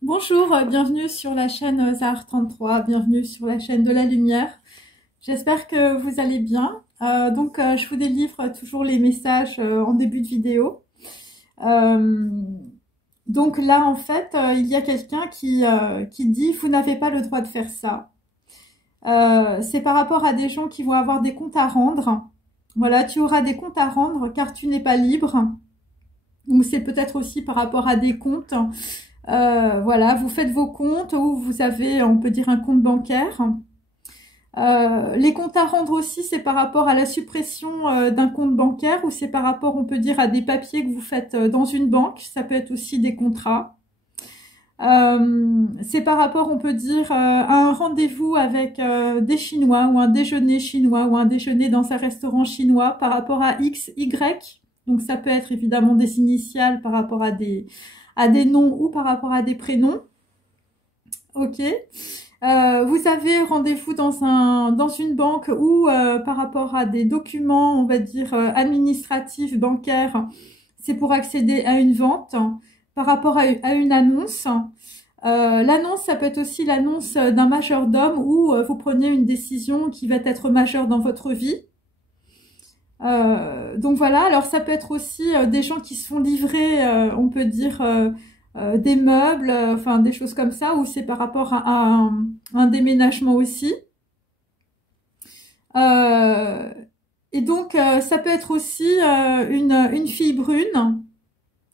Bonjour, bienvenue sur la chaîne Zahar 33, bienvenue sur la chaîne de la lumière. J'espère que vous allez bien. Je vous délivre toujours les messages en début de vidéo. Euh, donc là, en fait, il y a quelqu'un qui dit « Vous n'avez pas le droit de faire ça ». C'est par rapport à des gens qui vont avoir des comptes à rendre. Voilà, tu auras des comptes à rendre car tu n'es pas libre. Donc c'est peut-être aussi par rapport à des comptes. Voilà, vous faites vos comptes ou vous avez, on peut dire, un compte bancaire. Les comptes à rendre aussi, c'est par rapport à la suppression d'un compte bancaire ou c'est par rapport, on peut dire, à des papiers que vous faites dans une banque. Ça peut être aussi des contrats. C'est par rapport, on peut dire, à un rendez-vous avec des Chinois ou un déjeuner chinois ou un déjeuner dans un restaurant chinois par rapport à X, Y. Donc ça peut être évidemment des initiales par rapport à des noms ou par rapport à des prénoms. Ok. Vous avez rendez-vous dans une banque ou par rapport à des documents, on va dire, administratifs, bancaires, c'est pour accéder à une vente. Par rapport à une annonce, l'annonce, ça peut être aussi l'annonce d'un majordome où vous prenez une décision qui va être majeure dans votre vie. Donc voilà, alors ça peut être aussi des gens qui se font livrer, on peut dire, des meubles, enfin des choses comme ça, ou c'est par rapport à un déménagement aussi. Et donc ça peut être aussi une fille brune,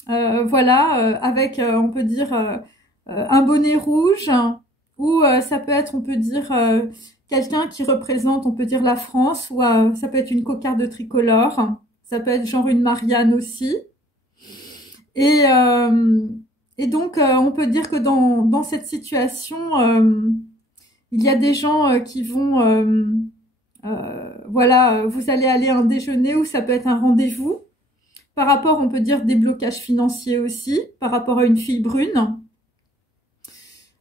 voilà, avec, on peut dire, un bonnet rouge, ou ça peut être, on peut dire, quelqu'un qui représente, on peut dire, la France, ou ça peut être une cocarde tricolore, ça peut être genre une Marianne aussi. Et, donc, on peut dire que dans cette situation, il y a des gens qui vont, voilà, vous allez aller à un déjeuner ou ça peut être un rendez-vous. Par rapport, on peut dire, des blocages financiers aussi, par rapport à une fille brune.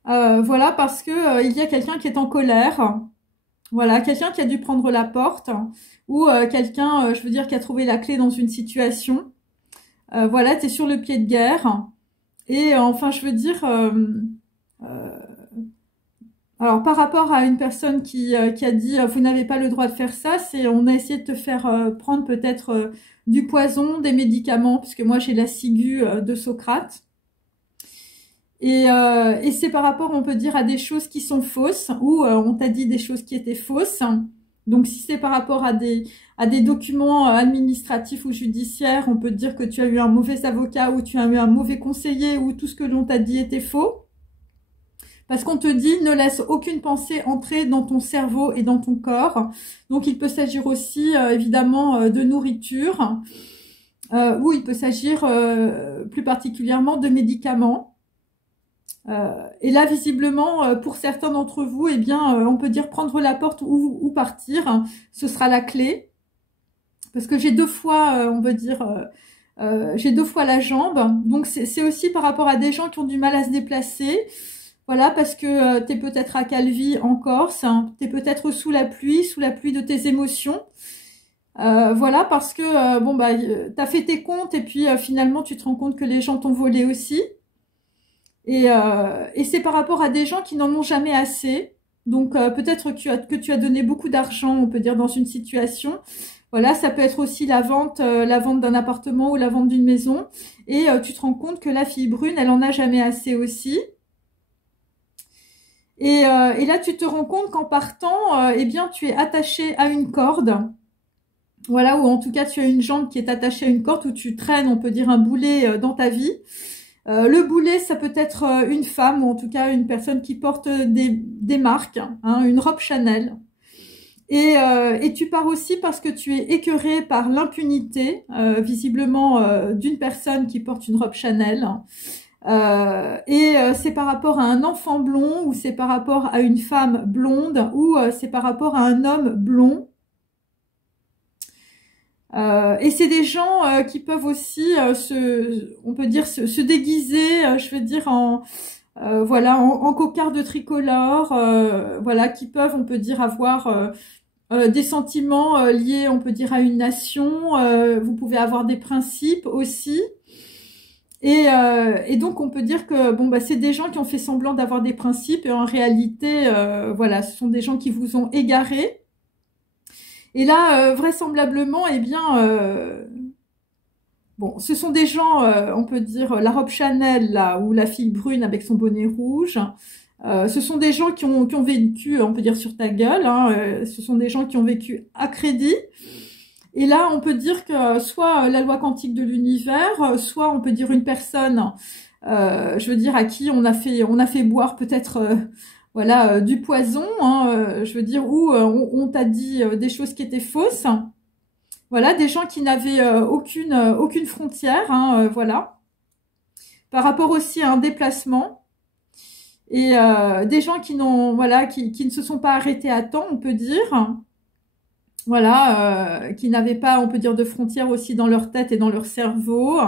Voilà, parce que il y a quelqu'un qui est en colère. Voilà, quelqu'un qui a dû prendre la porte ou quelqu'un, je veux dire, qui a trouvé la clé dans une situation. Voilà, tu es sur le pied de guerre. Et enfin, je veux dire, alors par rapport à une personne qui a dit vous n'avez pas le droit de faire ça, c'est on a essayé de te faire prendre peut-être du poison, des médicaments, puisque moi j'ai la ciguë de Socrate. Et c'est par rapport, on peut dire, à des choses qui sont fausses, ou on t'a dit des choses qui étaient fausses. Donc si c'est par rapport à des documents administratifs ou judiciaires, on peut dire que tu as eu un mauvais avocat ou tu as eu un mauvais conseiller ou tout ce que l'on t'a dit était faux. Parce qu'on te dit ne laisse aucune pensée entrer dans ton cerveau et dans ton corps. Donc il peut s'agir aussi évidemment de nourriture ou il peut s'agir plus particulièrement de médicaments. Et là, visiblement, pour certains d'entre vous, eh bien, on peut dire prendre la porte ou partir. Ce sera la clé. Parce que j'ai deux fois, on veut dire, j'ai deux fois la jambe. Donc, c'est aussi par rapport à des gens qui ont du mal à se déplacer. Voilà, parce que tu es peut-être à Calvi en Corse. Hein, tu es peut-être sous la pluie de tes émotions. Voilà, parce que, bon, bah, t'as fait tes comptes et puis finalement, tu te rends compte que les gens t'ont volé aussi. Et c'est par rapport à des gens qui n'en ont jamais assez. Donc peut-être que tu as donné beaucoup d'argent, on peut dire, dans une situation. Voilà, ça peut être aussi la vente d'un appartement ou la vente d'une maison. Et tu te rends compte que la fille brune, elle en a jamais assez aussi. Et là, tu te rends compte qu'en partant, eh bien, tu es attaché à une corde. Voilà, ou en tout cas, tu as une jambe qui est attachée à une corde où tu traînes, on peut dire, un boulet dans ta vie. Le boulet, ça peut être une femme ou en tout cas une personne qui porte des marques, hein, une robe Chanel. Et tu pars aussi parce que tu es écœuré par l'impunité, visiblement, d'une personne qui porte une robe Chanel. C'est par rapport à un enfant blond ou c'est par rapport à une femme blonde ou c'est par rapport à un homme blond. Et c'est des gens qui peuvent aussi on peut dire se déguiser, je veux dire voilà en cocarde tricolore, voilà qui peuvent, on peut dire, avoir des sentiments liés, on peut dire, à une nation. Vous pouvez avoir des principes aussi. Et donc, on peut dire que bon, bah, c'est des gens qui ont fait semblant d'avoir des principes et en réalité, voilà, ce sont des gens qui vous ont égaré. Et là, vraisemblablement, eh bien, bon, ce sont des gens, on peut dire, la robe Chanel, là, ou la fille brune avec son bonnet rouge. Ce sont des gens qui ont vécu, on peut dire, sur ta gueule. Hein, ce sont des gens qui ont vécu à crédit. Et là, on peut dire que soit la loi quantique de l'univers, soit on peut dire une personne, je veux dire, à qui on a fait boire peut-être, voilà, du poison, hein, je veux dire, où on t'a dit des choses qui étaient fausses. Voilà, des gens qui n'avaient aucune frontière, hein, voilà. Par rapport aussi à un déplacement. Et des gens qui n'ont, voilà, qui ne se sont pas arrêtés à temps, on peut dire. Voilà, qui n'avaient pas, on peut dire, de frontières aussi dans leur tête et dans leur cerveau.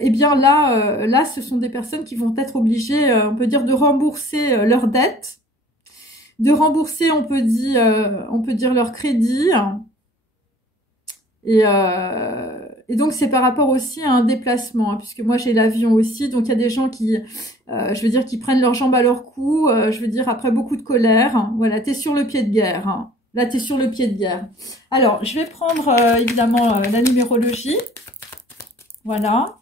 Eh bien là, ce sont des personnes qui vont être obligées, on peut dire, de rembourser leurs dettes, de rembourser, on peut dire leur crédit. Et donc c'est par rapport aussi à un déplacement, hein, puisque moi j'ai l'avion aussi. Donc il y a des gens qui, je veux dire, qui prennent leurs jambes à leur cou. Je veux dire, après beaucoup de colère. Voilà, t'es sur le pied de guerre. Hein. Là, tu es sur le pied de guerre. Alors, je vais prendre évidemment la numérologie. Voilà.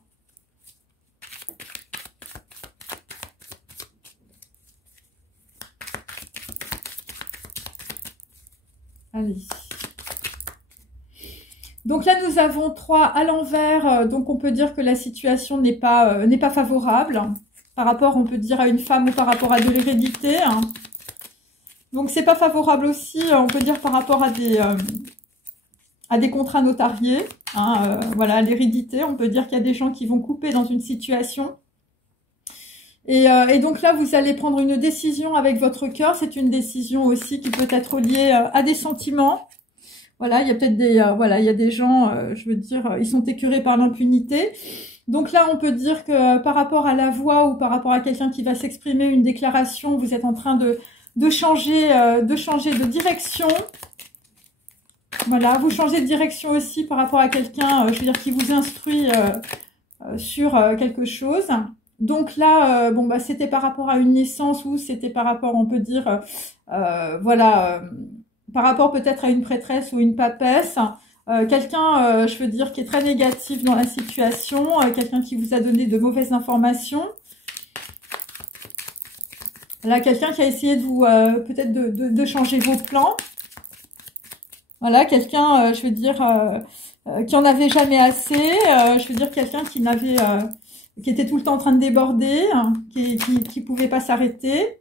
Allez. Donc là, nous avons 3 à l'envers. Donc, on peut dire que la situation n'est pas favorable par rapport, on peut dire, à une femme ou par rapport à de l'hérédité. Hein. Donc, c'est pas favorable aussi, on peut dire, par rapport à des contrats notariés. Hein, voilà, l'hérédité, on peut dire qu'il y a des gens qui vont couper dans une situation. Et donc là, vous allez prendre une décision avec votre cœur. C'est une décision aussi qui peut être liée à des sentiments. Voilà, il y a peut-être voilà, il y a des gens, je veux dire, ils sont écœurés par l'impunité. Donc là, on peut dire que par rapport à la voix ou par rapport à quelqu'un qui va s'exprimer une déclaration, vous êtes en train de changer de direction. Voilà, vous changez de direction aussi par rapport à quelqu'un, je veux dire, qui vous instruit sur quelque chose. Donc là, bon, bah, c'était par rapport à une naissance ou c'était par rapport, on peut dire, voilà, par rapport peut-être à une prêtresse ou une papesse. Quelqu'un, je veux dire, qui est très négatif dans la situation, quelqu'un qui vous a donné de mauvaises informations. Là, quelqu'un qui a essayé de vous, peut-être de changer vos plans. Voilà, quelqu'un, je veux dire, qui en avait jamais assez. Je veux dire, quelqu'un qui qui était tout le temps en train de déborder, hein, qui pouvait pas s'arrêter.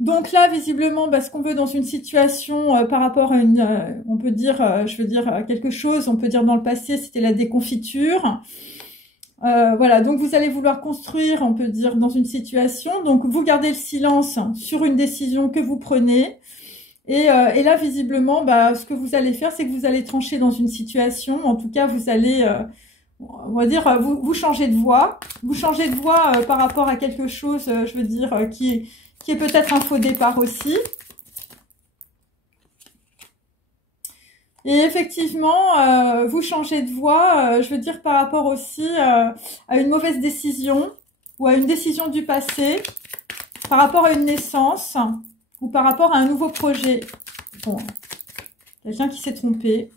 Donc là, visiblement, bah, ce qu'on veut dans une situation par rapport à une, on peut dire, je veux dire, quelque chose, on peut dire dans le passé, c'était la déconfiture. Voilà, donc vous allez vouloir construire, on peut dire, dans une situation. Donc vous gardez le silence sur une décision que vous prenez. Et là, visiblement, bah, ce que vous allez faire, c'est que vous allez trancher dans une situation. En tout cas, vous allez, on va dire, vous changez de voie. Vous changez de voie par rapport à quelque chose, je veux dire, qui est peut-être un faux départ aussi. Et effectivement, vous changez de voie, je veux dire, par rapport aussi à une mauvaise décision ou à une décision du passé, par rapport à une naissance ou par rapport à un nouveau projet. Bon, quelqu'un qui s'est trompé.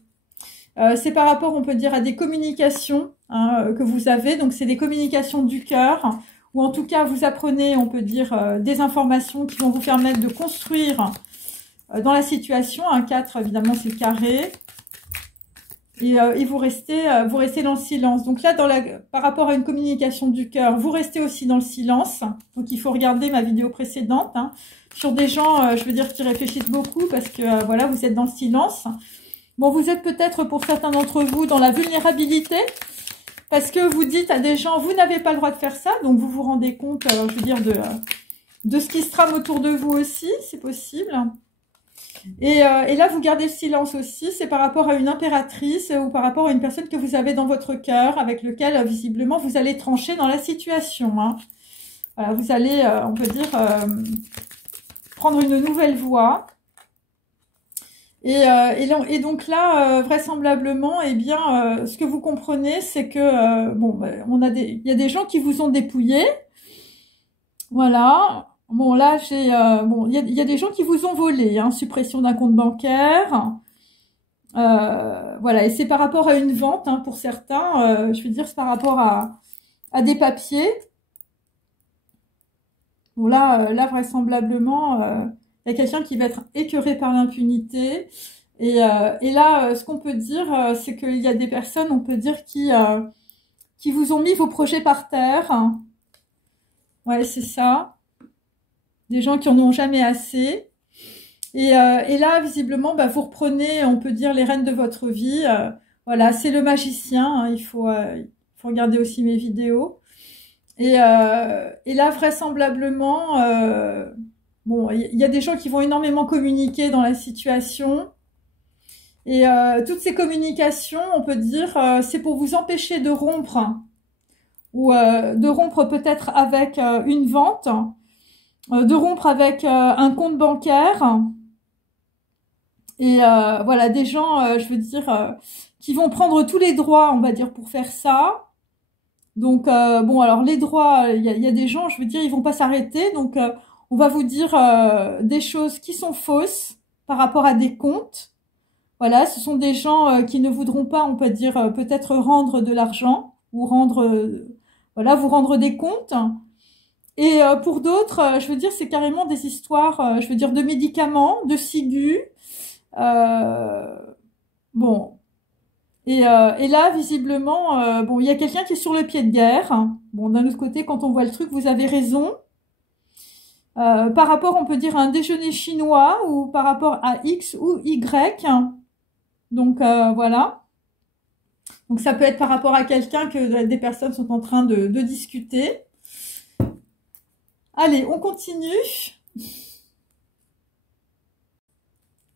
C'est par rapport, on peut dire, à des communications hein, que vous avez. Donc, c'est des communications du cœur. Ou en tout cas, vous apprenez, on peut dire, des informations qui vont vous permettre de construire dans la situation. Un 4, évidemment, c'est le carré. Et vous restez dans le silence. Donc là, par rapport à une communication du cœur, vous restez aussi dans le silence. Donc, il faut regarder ma vidéo précédente hein, sur des gens, je veux dire, qui réfléchissent beaucoup parce que, voilà, vous êtes dans le silence. Bon, vous êtes peut-être, pour certains d'entre vous, dans la vulnérabilité parce que vous dites à des gens, vous n'avez pas le droit de faire ça. Donc, vous vous rendez compte, je veux dire, de ce qui se trame autour de vous aussi, c'est possible. Et là, vous gardez le silence aussi, c'est par rapport à une impératrice ou par rapport à une personne que vous avez dans votre cœur, avec lequel, visiblement, vous allez trancher dans la situation. Hein. Voilà, vous allez, on peut dire, prendre une nouvelle voie. Et donc là, vraisemblablement, eh bien, ce que vous comprenez, c'est que bon, ben, il y a des gens qui vous ont dépouillé, voilà. Bon, là, bon, il y a des gens qui vous ont volé, hein, suppression d'un compte bancaire, voilà. Et c'est par rapport à une vente, hein, pour certains. Je veux dire, c'est par rapport à des papiers. Bon, là, vraisemblablement, il y a quelqu'un qui va être écœuré par l'impunité. Et là, ce qu'on peut dire, c'est qu'il y a des personnes, on peut dire, qui vous ont mis vos projets par terre. Ouais, c'est ça. Des gens qui en ont jamais assez. Et là, visiblement, bah, vous reprenez, on peut dire, les rênes de votre vie. Voilà, c'est le magicien. Hein, il faut regarder aussi mes vidéos. Et là, vraisemblablement, bon, il y a des gens qui vont énormément communiquer dans la situation. Et toutes ces communications, on peut dire, c'est pour vous empêcher de rompre, ou de rompre peut-être avec une vente, de rompre avec un compte bancaire. Et voilà, des gens, je veux dire, qui vont prendre tous les droits, on va dire, pour faire ça. Donc, bon, alors les droits, il y a des gens, je veux dire, ils vont pas s'arrêter. Donc, on va vous dire des choses qui sont fausses par rapport à des comptes. Voilà, ce sont des gens qui ne voudront pas, on peut dire, peut-être rendre de l'argent ou voilà, vous rendre des comptes. Et pour d'autres, je veux dire, c'est carrément des histoires, je veux dire, de médicaments, de ciguës. Bon. Et là, visiblement, bon, il y a quelqu'un qui est sur le pied de guerre. Bon, d'un autre côté, quand on voit le truc, vous avez raison. Par rapport, on peut dire, à un déjeuner chinois ou par rapport à X ou Y. Donc, voilà. Donc, ça peut être par rapport à quelqu'un que des personnes sont en train de discuter. Allez, on continue.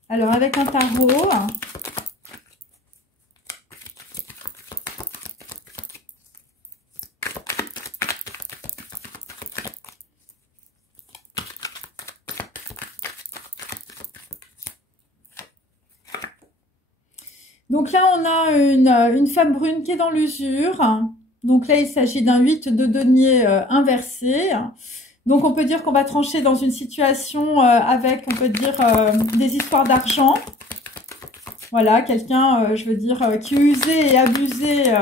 Alors, avec un tarot. Donc là, on a une femme brune qui est dans l'usure. Donc là, il s'agit d'un 8 de denier inversé. Donc on peut dire qu'on va trancher dans une situation avec, on peut dire, des histoires d'argent. Voilà, quelqu'un, je veux dire, qui usait et abusait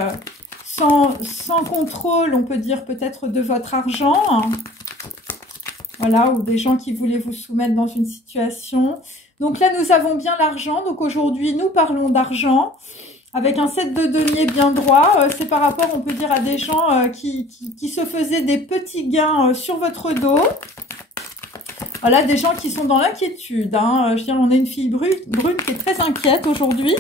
sans contrôle, on peut dire peut-être de votre argent. Voilà, ou des gens qui voulaient vous soumettre dans une situation. Donc là, nous avons bien l'argent. Donc aujourd'hui, nous parlons d'argent. Avec un 7 de denier bien droit, c'est par rapport, on peut dire, à des gens qui se faisaient des petits gains sur votre dos. Voilà, des gens qui sont dans l'inquiétude. Hein. Je veux dire, on a une fille brune qui est très inquiète aujourd'hui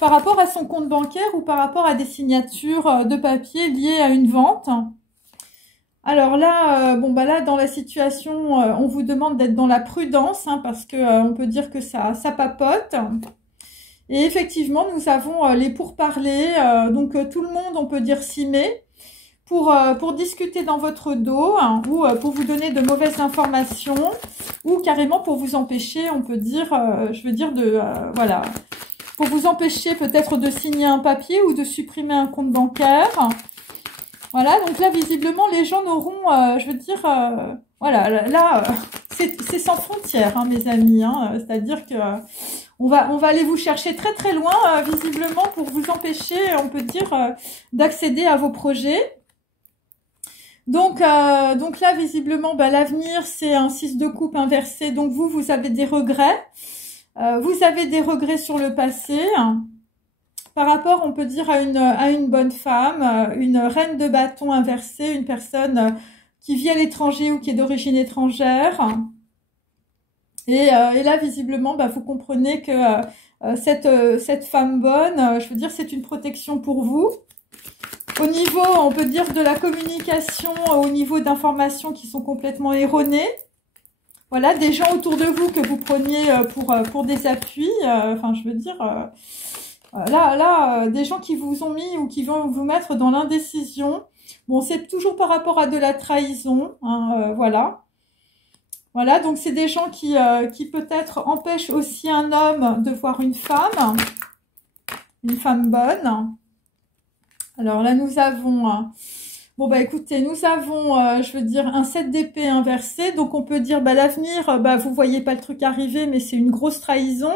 par rapport à son compte bancaire ou par rapport à des signatures de papier liées à une vente. Alors là, bon bah là, dans la situation, on vous demande d'être dans la prudence, hein, parce que on peut dire que ça papote. Et effectivement, nous avons les pourparlers, donc tout le monde, on peut dire, s'y met pour discuter dans votre dos, hein, ou pour vous donner de mauvaises informations, ou carrément pour vous empêcher, on peut dire, je veux dire, voilà, pour vous empêcher peut-être de signer un papier ou de supprimer un compte bancaire. Voilà, donc là, visiblement, les gens n'auront, je veux dire, voilà, là, c'est sans frontières, hein, mes amis, hein, c'est-à-dire que on va aller vous chercher très très loin, visiblement, pour vous empêcher, on peut dire, d'accéder à vos projets. Donc là, visiblement, bah, l'avenir, c'est un 6 de coupe inversé, donc vous avez des regrets. Vous avez des regrets sur le passé, hein. Par rapport, on peut dire, à une bonne femme, une reine de bâton inversée, une personne qui vit à l'étranger ou qui est d'origine étrangère. Et là, visiblement, bah, vous comprenez que cette femme bonne, je veux dire, c'est une protection pour vous. Au niveau, on peut dire, de la communication, au niveau d'informations qui sont complètement erronées. Voilà, des gens autour de vous que vous preniez pour des appuis. Enfin, je veux dire... Là, des gens qui vous ont mis ou qui vont vous mettre dans l'indécision. Bon, c'est toujours par rapport à de la trahison, hein, voilà. Voilà, donc c'est des gens qui peut-être empêchent aussi un homme de voir une femme bonne. Alors là, nous avons, bon bah écoutez, nous avons, je veux dire, un 7 d'épée inversé. Donc on peut dire, bah l'avenir, bah vous voyez pas le truc arriver, mais c'est une grosse trahison.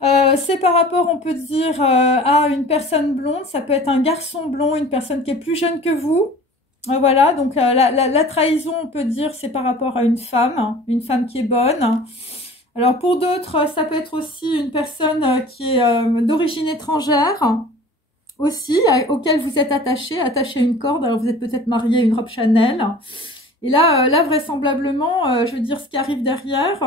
C'est par rapport, on peut dire, à une personne blonde. Ça peut être un garçon blond, une personne qui est plus jeune que vous. Voilà, donc la trahison, on peut dire, c'est par rapport à une femme qui est bonne. Alors pour d'autres, ça peut être aussi une personne qui est d'origine étrangère, aussi, auquel vous êtes attaché à une corde. Alors vous êtes peut-être marié à une robe Chanel. Et là vraisemblablement, je veux dire, ce qui arrive derrière,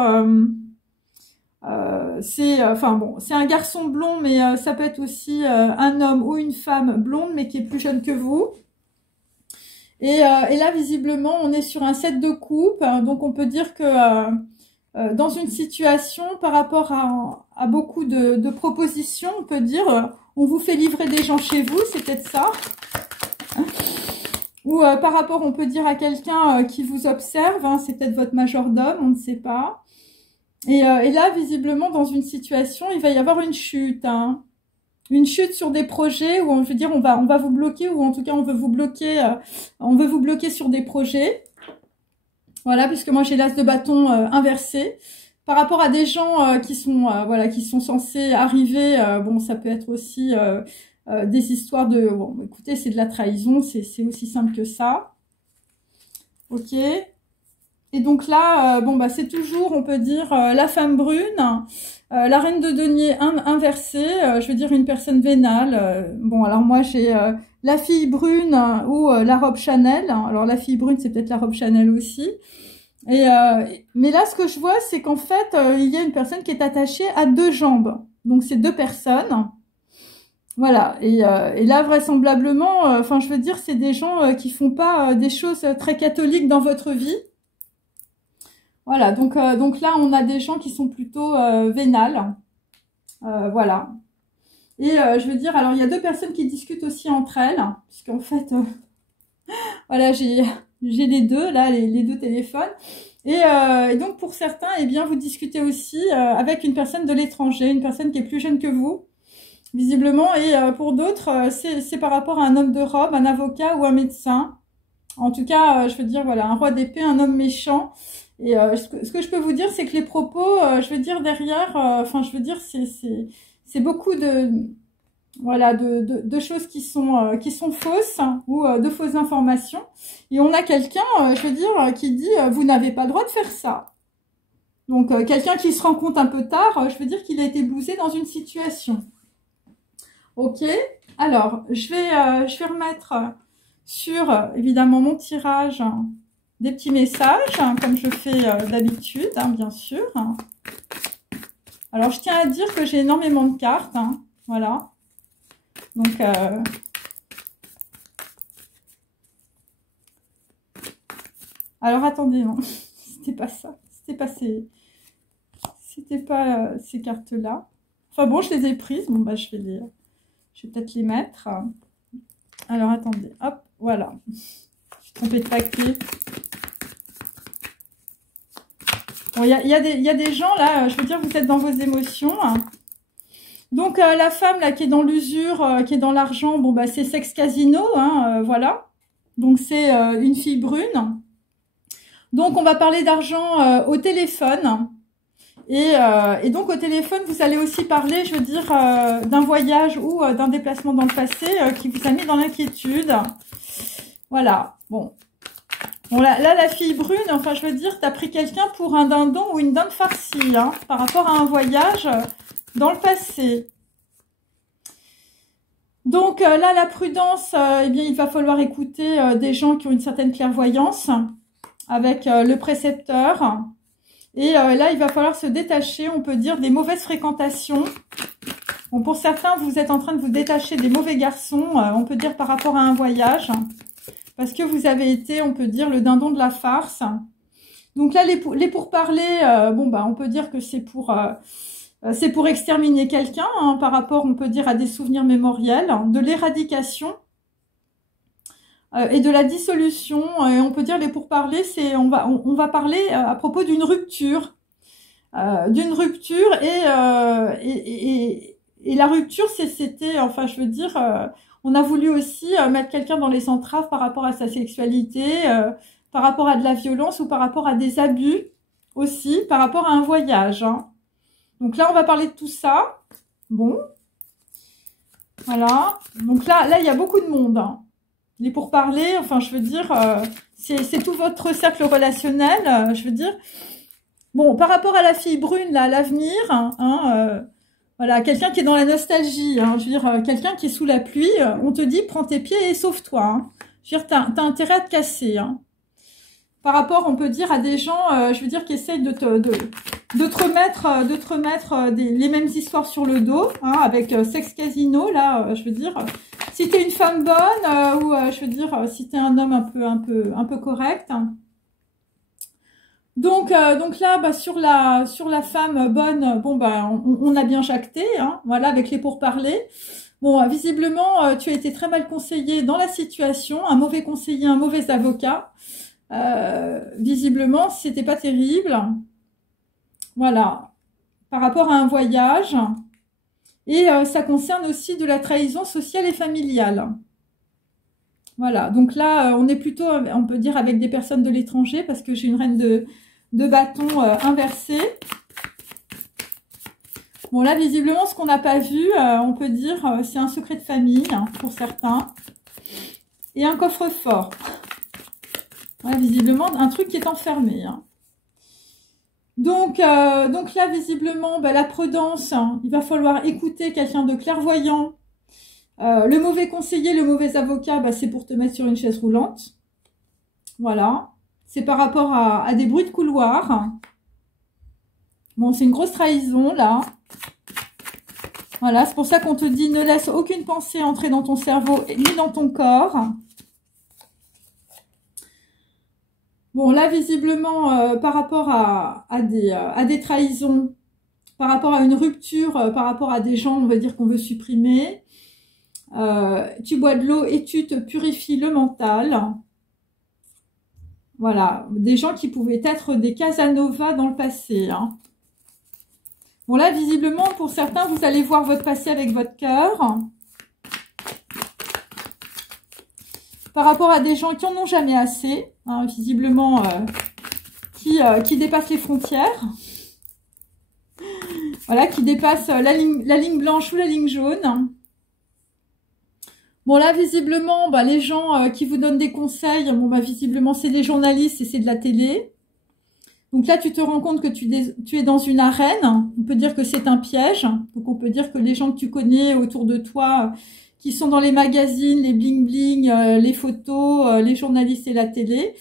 c'est un garçon blond, mais ça peut être aussi un homme ou une femme blonde, mais qui est plus jeune que vous. Et là, visiblement, on est sur un 7 de coupe, donc on peut dire que dans une situation, par rapport à beaucoup de propositions, on peut dire, on vous fait livrer des gens chez vous, c'est peut-être ça. Ou par rapport, on peut dire à quelqu'un qui vous observe, hein, c'est peut-être votre majordome, on ne sait pas. Et là, visiblement, dans une situation, il va y avoir une chute, hein. Une chute sur des projets où, je veux dire, on va vous bloquer, ou en tout cas, on veut vous bloquer sur des projets. Voilà, puisque moi, j'ai l'as de bâton inversé. Par rapport à des gens qui sont censés arriver, bon, ça peut être aussi des histoires de... Bon, écoutez, c'est de la trahison, c'est aussi simple que ça. Ok. Et donc là, bon, bah, c'est toujours, on peut dire, la femme brune, la reine de denier inversée, je veux dire une personne vénale. Bon, alors moi, j'ai la fille brune ou la robe Chanel. Alors la fille brune, c'est peut-être la robe Chanel aussi. Mais là, ce que je vois, c'est qu'en fait, il y a une personne qui est attachée à 2 jambes. Donc, c'est 2 personnes. Voilà. Et là, vraisemblablement, enfin, je veux dire, c'est des gens qui font pas des choses très catholiques dans votre vie. Voilà, donc là, on a des gens qui sont plutôt vénales. Voilà. Et je veux dire, alors, il y a 2 personnes qui discutent aussi entre elles, puisqu'en fait, voilà, j'ai les 2, là, les 2 téléphones. Et donc, pour certains, eh bien, vous discutez aussi avec une personne de l'étranger, une personne qui est plus jeune que vous, visiblement. Et pour d'autres, c'est par rapport à un homme de robe, un avocat ou un médecin. En tout cas, je veux dire, voilà, un roi d'épée, un homme méchant. Et ce que je peux vous dire, c'est que les propos, je veux dire, derrière, enfin, je veux dire, c'est beaucoup de choses qui sont fausses, hein, ou de fausses informations. Et on a quelqu'un, je veux dire, qui dit, vous n'avez pas le droit de faire ça. Donc, quelqu'un qui se rend compte un peu tard, je veux dire qu'il a été blousé dans une situation. Ok. Alors, je vais remettre sur, évidemment, mon tirage, des petits messages, hein, comme je fais d'habitude, hein, bien sûr. Alors, je tiens à dire que j'ai énormément de cartes, hein, voilà. Donc, alors, attendez, non, c'était pas ça, c'était pas ces cartes-là. Enfin bon, je les ai prises, bon, bah, je vais peut-être les mettre. Alors, attendez, hop, voilà. Je suis trompée de paquet. Bon, il y a des gens, là, je veux dire, vous êtes dans vos émotions, hein. Donc, la femme, là, qui est dans l'usure, qui est dans l'argent, bon, bah, c'est Sex Casino, hein, voilà. Donc, c'est une fille brune. Donc, on va parler d'argent au téléphone. Et donc, au téléphone, vous allez aussi parler, je veux dire, d'un voyage ou d'un déplacement dans le passé qui vous a mis dans l'inquiétude. Voilà, bon. Bon, là, la fille brune, enfin, je veux dire, t'as pris quelqu'un pour un dindon ou une dinde farcie, hein, par rapport à un voyage dans le passé. Donc, là, la prudence, eh bien, il va falloir écouter des gens qui ont une certaine clairvoyance avec le précepteur. Et là, il va falloir se détacher, on peut dire, des mauvaises fréquentations. Bon, pour certains, vous êtes en train de vous détacher des mauvais garçons, on peut dire par rapport à un voyage. Parce que vous avez été, on peut dire, le dindon de la farce. Donc là, les pourparlers, bon, bah, on peut dire que c'est pour exterminer quelqu'un, hein, par rapport, on peut dire, à des souvenirs mémoriels, de l'éradication. et de la dissolution. Et on peut dire les pourparlers, c'est on va parler à propos d'une rupture. Et la rupture, c'était, enfin, je veux dire, on a voulu aussi mettre quelqu'un dans les entraves par rapport à sa sexualité, par rapport à de la violence ou par rapport à des abus aussi, par rapport à un voyage. Hein. Donc là, on va parler de tout ça. Bon, voilà. Donc là, il y a beaucoup de monde. Hein. Les pourparlers, enfin, je veux dire, c'est tout votre cercle relationnel, je veux dire. Bon, par rapport à la fille brune, là, à l'avenir, hein, voilà, quelqu'un qui est dans la nostalgie, hein, je veux dire, quelqu'un qui est sous la pluie, on te dit, prends tes pieds et sauve-toi. Hein. Je veux dire, t'as intérêt à te casser. Hein. Par rapport, on peut dire, à des gens, je veux dire, qui essayent de te remettre les mêmes histoires sur le dos, hein, avec Sex Casino, là, je veux dire, si t'es une femme bonne, ou je veux dire, si t'es un homme un peu correct. Hein. Donc là, bah, sur la femme bonne, bon, bah, on a bien jacté, hein, voilà, avec les pourparlers. Bon, visiblement, tu as été très mal conseillé dans la situation, un mauvais conseiller, un mauvais avocat. Visiblement, c'était pas terrible. Voilà, par rapport à un voyage. Et ça concerne aussi de la trahison sociale et familiale. Voilà, donc là, on est plutôt, on peut dire, avec des personnes de l'étranger, parce que j'ai une reine de bâton inversée. Bon, là, visiblement, ce qu'on n'a pas vu, on peut dire, c'est un secret de famille, hein, pour certains. Et un coffre-fort. Ouais, visiblement, un truc qui est enfermé. Hein. Donc là, visiblement, bah, la prudence, hein, il va falloir écouter quelqu'un de clairvoyant. Le mauvais conseiller, le mauvais avocat, bah, c'est pour te mettre sur une chaise roulante. Voilà. C'est par rapport à des bruits de couloir. Bon, c'est une grosse trahison, là. Voilà, c'est pour ça qu'on te dit ne laisse aucune pensée entrer dans ton cerveau ni dans ton corps. Bon, là, visiblement, par rapport à des trahisons, par rapport à une rupture, par rapport à des gens, on va dire qu'on veut supprimer, tu bois de l'eau et tu te purifies le mental. Voilà, des gens qui pouvaient être des Casanova dans le passé. Hein. Bon, là, visiblement, pour certains, vous allez voir votre passé avec votre cœur. Par rapport à des gens qui en ont jamais assez, hein, visiblement, qui dépassent les frontières. Voilà, qui dépassent la ligne blanche ou la ligne jaune. Bon, là, visiblement, bah, les gens qui vous donnent des conseils, bon, bah, visiblement, c'est des journalistes et c'est de la télé. Donc là, tu te rends compte que tu es dans une arène. On peut dire que c'est un piège. Donc, on peut dire que les gens que tu connais autour de toi, qui sont dans les magazines, les bling-bling, les photos, les journalistes et la télé.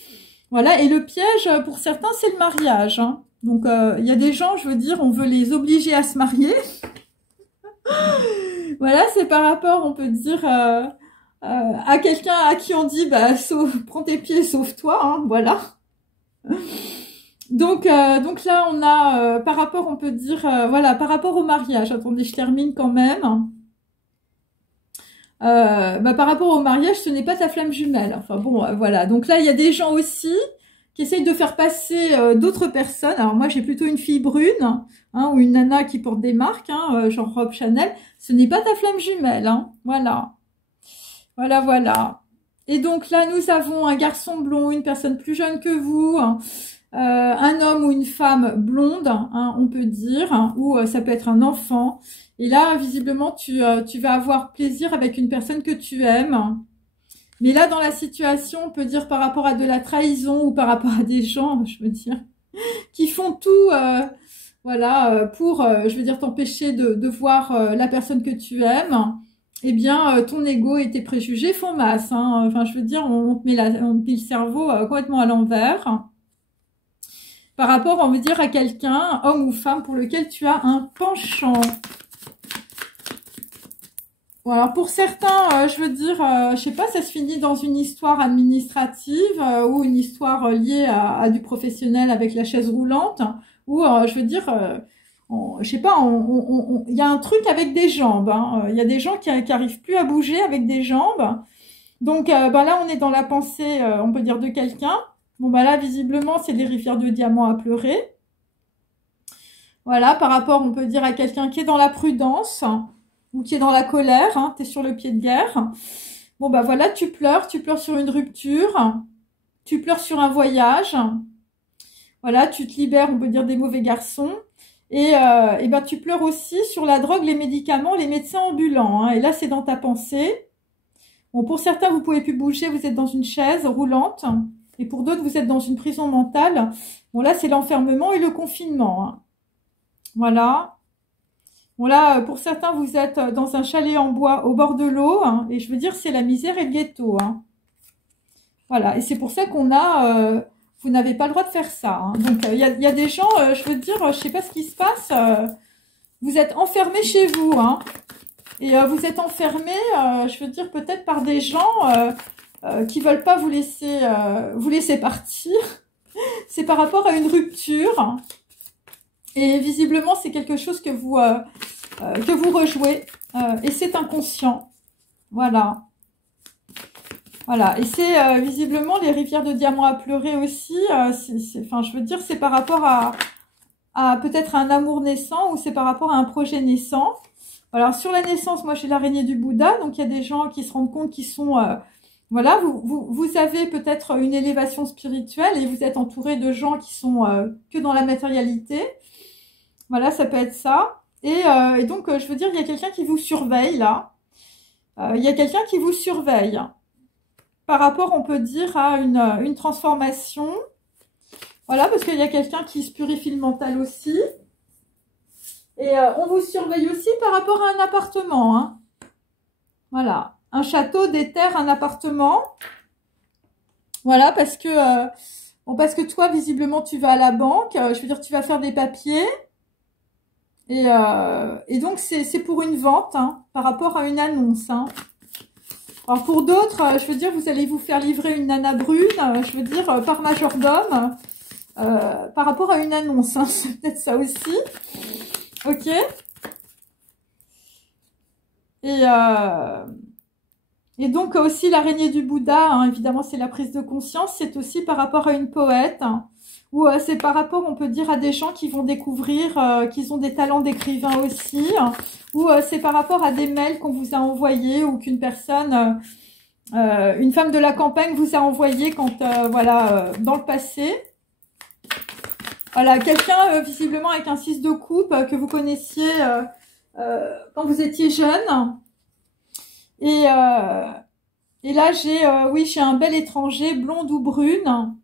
Voilà. Et le piège, pour certains, c'est le mariage. Hein. Donc, il y a des gens, je veux dire, on veut les obliger à se marier. Voilà, c'est par rapport, on peut dire, à quelqu'un à qui on dit, bah, prends tes pieds, sauve-toi, hein, voilà. Donc là, on a, par rapport, on peut dire, voilà, par rapport au mariage, attendez, je termine quand même. Bah, par rapport au mariage, ce n'est pas ta flamme jumelle. Enfin bon, voilà. Donc là, il y a des gens aussi qui essayent de faire passer d'autres personnes. Alors moi, j'ai plutôt une fille brune, hein, ou une nana qui porte des marques, hein, genre robe Chanel. Ce n'est pas ta flamme jumelle, hein. Voilà. Voilà, voilà. Et donc là, nous avons un garçon blond, une personne plus jeune que vous, hein, un homme ou une femme blonde, hein, on peut dire, hein, ou ça peut être un enfant. Et là, visiblement, tu vas avoir plaisir avec une personne que tu aimes. Mais là, dans la situation, on peut dire par rapport à de la trahison ou par rapport à des gens, je veux dire, qui font tout, voilà, pour, je veux dire, t'empêcher de voir la personne que tu aimes. Eh bien, ton ego et tes préjugés font masse. Hein. Enfin, je veux dire, on te met le cerveau complètement à l'envers. Par rapport, on veut dire, à quelqu'un, homme ou femme, pour lequel tu as un penchant. Bon, alors pour certains, je veux dire, je sais pas, ça se finit dans une histoire administrative ou une histoire liée à du professionnel avec la chaise roulante, ou je veux dire, je sais pas, il y a un truc avec des jambes. Hein. Il y a des gens qui arrivent plus à bouger avec des jambes. Donc, ben là, on est dans la pensée, on peut dire, de quelqu'un. Bon, ben là, visiblement, c'est des rivières de diamants à pleurer. Voilà, par rapport, on peut dire, à quelqu'un qui est dans la prudence ou qui est dans la colère. Hein, tu es sur le pied de guerre. Bon, ben voilà, tu pleures sur une rupture. Tu pleures sur un voyage. Voilà, tu te libères, on peut dire, des mauvais garçons. Et ben, tu pleures aussi sur la drogue, les médicaments, les médecins ambulants. Hein, et là, c'est dans ta pensée. Bon, pour certains, vous pouvez plus bouger, vous êtes dans une chaise roulante. Et pour d'autres, vous êtes dans une prison mentale. Bon, là, c'est l'enfermement et le confinement. Hein. Voilà. Bon, là, pour certains, vous êtes dans un chalet en bois au bord de l'eau. Hein, et je veux dire, c'est la misère et le ghetto. Hein. Voilà. Et c'est pour ça qu'on a... vous n'avez pas le droit de faire ça. Hein. Donc, il y a des gens, je veux dire, je sais pas ce qui se passe. Vous êtes enfermés chez vous. Hein. Et vous êtes enfermé, je veux dire, peut-être par des gens qui veulent pas vous laisser partir. C'est par rapport à une rupture. Et visiblement, c'est quelque chose que vous rejouez. Et c'est inconscient. Voilà. Voilà. Et c'est visiblement les rivières de diamants à pleurer aussi. Enfin, je veux dire, c'est par rapport à peut-être un amour naissant ou c'est par rapport à un projet naissant. Alors, sur la naissance, moi, j'ai l'araignée du Bouddha. Donc, il y a des gens qui se rendent compte qu'ils sont... voilà, vous avez peut-être une élévation spirituelle et vous êtes entouré de gens qui sont que dans la matérialité. Voilà, ça peut être ça. Et donc, je veux dire, il y a quelqu'un qui vous surveille, là. Il y a quelqu'un qui vous surveille. Par rapport, on peut dire, à une transformation. Voilà, parce qu'il y a quelqu'un qui se purifie le mental aussi. Et on vous surveille aussi par rapport à un appartement. Hein. Voilà. Un château, des terres, un appartement. Voilà, parce que toi, visiblement, tu vas à la banque. Je veux dire, tu vas faire des papiers. Et donc, c'est pour une vente, hein, par rapport à une annonce. Hein. Alors, pour d'autres, je veux dire, vous allez vous faire livrer une nana brune, je veux dire, par majordome, par rapport à une annonce. Hein. C'est peut-être ça aussi. Ok. Et donc aussi l'araignée du Bouddha, hein, évidemment c'est la prise de conscience, c'est aussi par rapport à une poète, hein, ou c'est par rapport, on peut dire, à des gens qui vont découvrir qu'ils ont des talents d'écrivain aussi, hein, ou c'est par rapport à des mails qu'on vous a envoyés ou qu'une personne, une femme de la campagne vous a envoyé quand, voilà, dans le passé. Voilà, quelqu'un visiblement avec un 6 de coupe que vous connaissiez quand vous étiez jeune. Et là, oui, j'ai un bel étranger, blonde ou brune.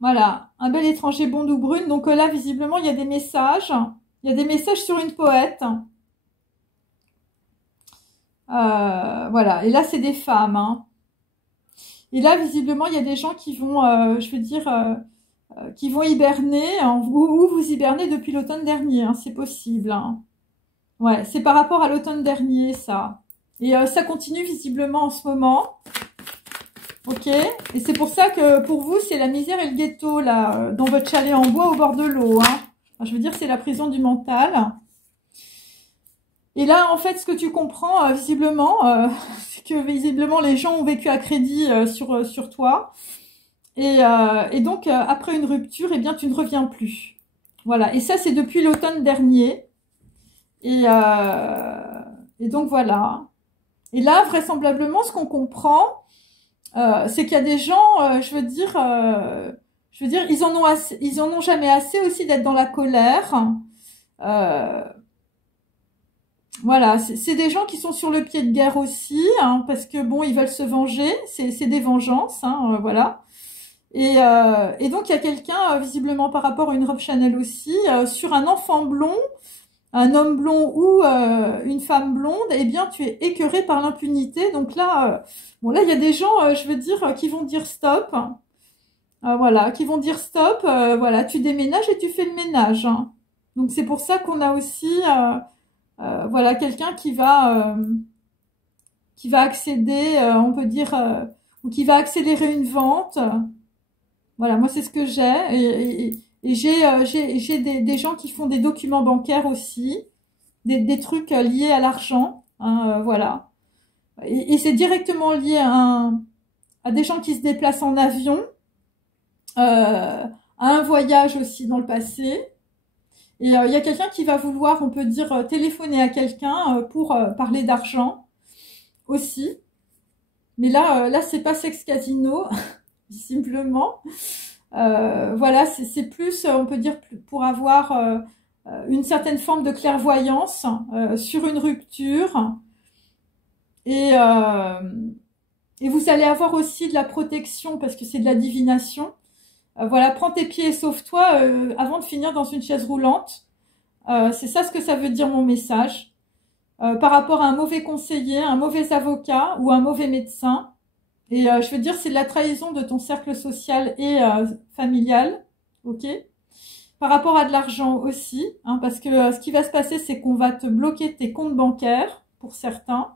Voilà, un bel étranger, blonde ou brune. Donc là, visiblement, il y a des messages. Il y a des messages sur une poète. Voilà, et là, c'est des femmes. Hein. Et là, visiblement, il y a des gens qui vont, je veux dire... qui vont hiberner, hein, ou vous hibernez depuis l'automne dernier, hein, c'est possible. Hein. Ouais, c'est par rapport à l'automne dernier, ça. Et ça continue visiblement en ce moment. Ok. Et c'est pour ça que pour vous, c'est la misère et le ghetto, là, dans votre chalet en bois au bord de l'eau. Hein. Enfin, je veux dire, c'est la prison du mental. Et là, en fait, ce que tu comprends, visiblement, c'est que visiblement, les gens ont vécu à crédit sur toi. Et donc, après une rupture, eh bien, tu ne reviens plus. Voilà. Et ça, c'est depuis l'automne dernier. Et donc, voilà. Et là, vraisemblablement, ce qu'on comprend, c'est qu'il y a des gens, je veux dire, ils en ont jamais assez aussi d'être dans la colère. Voilà, c'est des gens qui sont sur le pied de guerre aussi, hein, parce que bon, ils veulent se venger. C'est des vengeances, hein, voilà. Et donc, il y a quelqu'un, visiblement par rapport à une robe Chanel aussi, sur un enfant blond, un homme blond ou une femme blonde, eh bien, tu es écœuré par l'impunité. Donc là, bon, là, il y a des gens, je veux dire, qui vont dire stop. Voilà, qui vont dire stop. Voilà, tu déménages et tu fais le ménage. Hein. Donc, c'est pour ça qu'on a aussi, voilà, quelqu'un qui va accéder, on peut dire, ou qui va accélérer une vente. Voilà, moi, c'est ce que j'ai. Et j'ai des gens qui font des documents bancaires aussi, des trucs liés à l'argent, hein, voilà. Et c'est directement lié à des gens qui se déplacent en avion, à un voyage aussi dans le passé. Et il y a quelqu'un qui va vouloir, on peut dire, téléphoner à quelqu'un pour parler d'argent aussi. Mais là c'est pas sexe casino, simplement. Voilà, c'est plus, on peut dire, pour avoir une certaine forme de clairvoyance sur une rupture. Et vous allez avoir aussi de la protection parce que c'est de la divination. Voilà, prends tes pieds et sauve-toi avant de finir dans une chaise roulante. C'est ça ce que ça veut dire mon message. Par rapport à un mauvais conseiller, un mauvais avocat ou un mauvais médecin. Et je veux dire, c'est de la trahison de ton cercle social et familial. Ok ? Par rapport à de l'argent aussi, hein, parce que ce qui va se passer, c'est qu'on va te bloquer tes comptes bancaires, pour certains.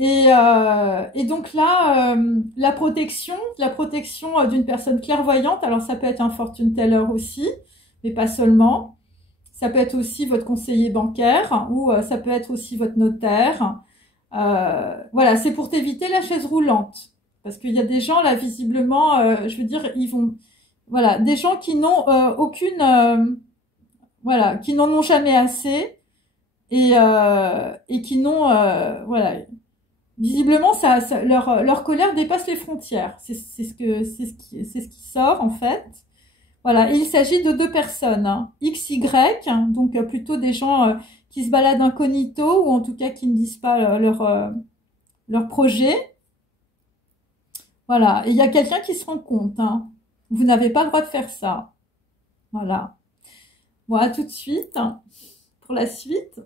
Et donc là, la protection d'une personne clairvoyante, alors ça peut être un fortune teller aussi, mais pas seulement. Ça peut être aussi votre conseiller bancaire ou ça peut être aussi votre notaire. Voilà, c'est pour t'éviter la chaise roulante. Parce qu'il y a des gens là, visiblement, je veux dire, ils vont... Voilà, des gens qui n'ont voilà, qui n'en ont jamais assez et qui n'ont... voilà... Visiblement, leur colère dépasse les frontières. C'est ce qui sort en fait. Voilà, et il s'agit de deux personnes, hein. X, Y, donc plutôt des gens qui se baladent incognito ou en tout cas qui ne disent pas leur projet. Voilà, et il y a quelqu'un qui se rend compte, hein. Vous n'avez pas le droit de faire ça. Voilà. Voilà, tout de suite, hein, pour la suite.